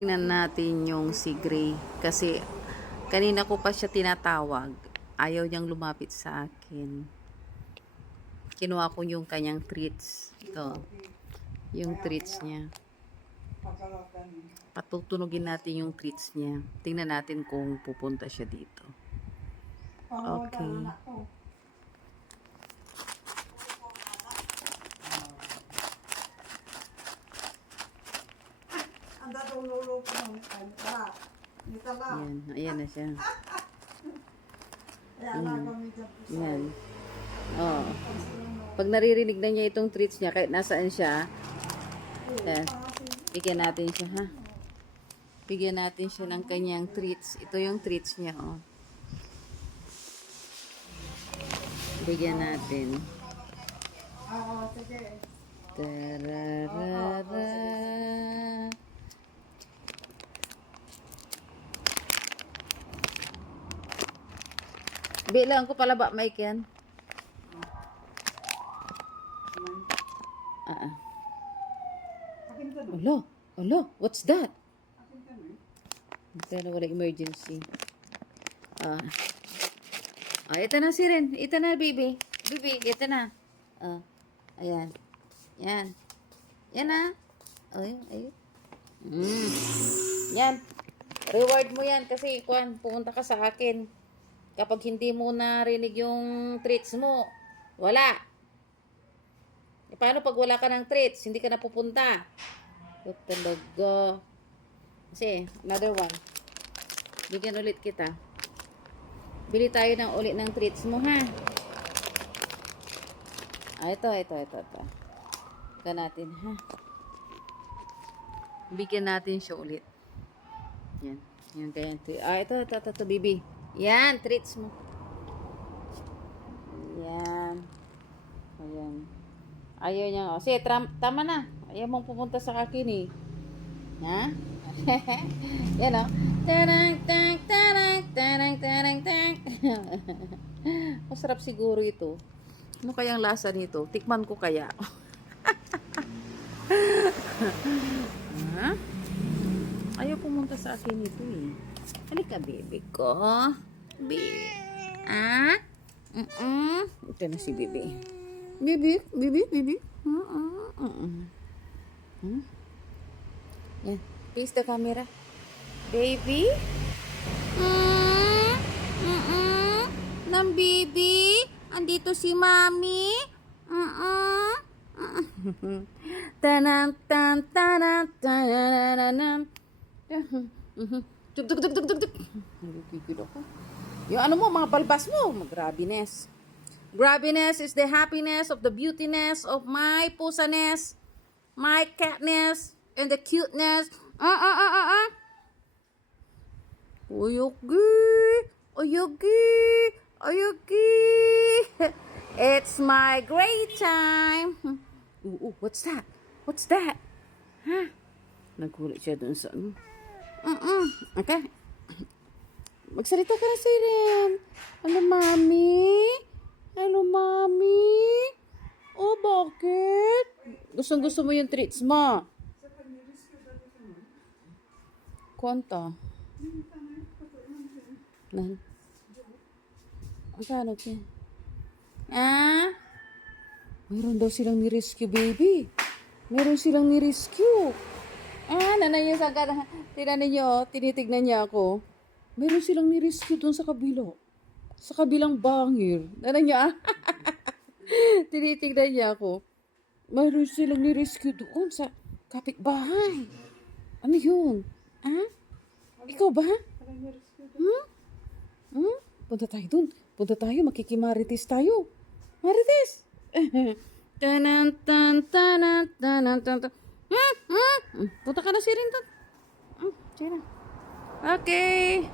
Tingnan natin yung si Gray kasi kanina ko pa siya tinatawag. Ayaw niyang lumapit sa akin. Kinuha ko yung kanyang treats. Ito. Yung treats niya. Patutunugin natin yung treats niya. Tingnan natin kung pupunta siya dito. Okay. Ayan. Ayan na siya. Ayan. Oh. Pag naririnig na niya itong treats niya, kahit nasaan siya, ayan. Bigyan natin siya, ha? Bigyan natin siya ng kanyang treats. Ito yung treats niya, oh. Bigyan natin. Tararara. Bilang ko pala ba, Mike, yan? Olo, olo, what's that? Pero wala emergency. Ito na si Ren. Ito na, baby. Baby, ito na. Ayan. Yan. Yan na. Ayun, ayun. Yan. Reward mo yan kasi, pumunta ka sa akin. Kapag hindi mo narinig yung treats mo, wala. Paano pag wala ka ng treats? Hindi ka na pupunta. O talaga. Kasi, another one. Bigyan ulit kita. Bili tayo ng ulit ng treats mo, ha? Ito. Bigyan natin, ha? Bigyan natin siya ulit. Yan. Yan kaya. Ito, baby. Yan, treats mo. Yan. Ayan. Ayaw niya. O, sige, tama na. Ayaw mong pupunta sa akin, eh. Ha? Yan, o. Tarang. Masarap siguro ito. Ano kayang lasa nito? Tikman ko kaya. Ha? Ayaw pumunta sa akin ito, eh. Halika, baby ko. Baby. Ito na si baby. Baby. Yan. Face the camera. Baby. Nang baby. Andito si mami. Tanam. Tug. Nagigigil ako. Yung ano mo, mga balbas mo, grabiness. Grabiness is the happiness of the beautiness of my pusaness, my catness, and the cuteness. Oyugi. It's my great time. What's that? Huh? Nagulat siya dun sa ano. Okay. Magsalita ka na, Siren. Hello, mami. Oh, bakit? Gusto mo yung treats mo? Kwanta? Nan? Ang kano ka? Mayroon daw silang ni-rescue, baby. Nanay yung sangka. Tinanin niyo, tinitignan niya ako. Meron silang ni-rescue doon sa kabila. Sa kabilang bangir. Nanay niya, tinitignan niya ako. Meron silang ni-rescue doon sa kapitbahay. Ano yun? Ikaw ba? Punta tayo doon. Makikimarites tayo. Marites! Tanan. Punta ka na, Sirin. Sige na. Okay.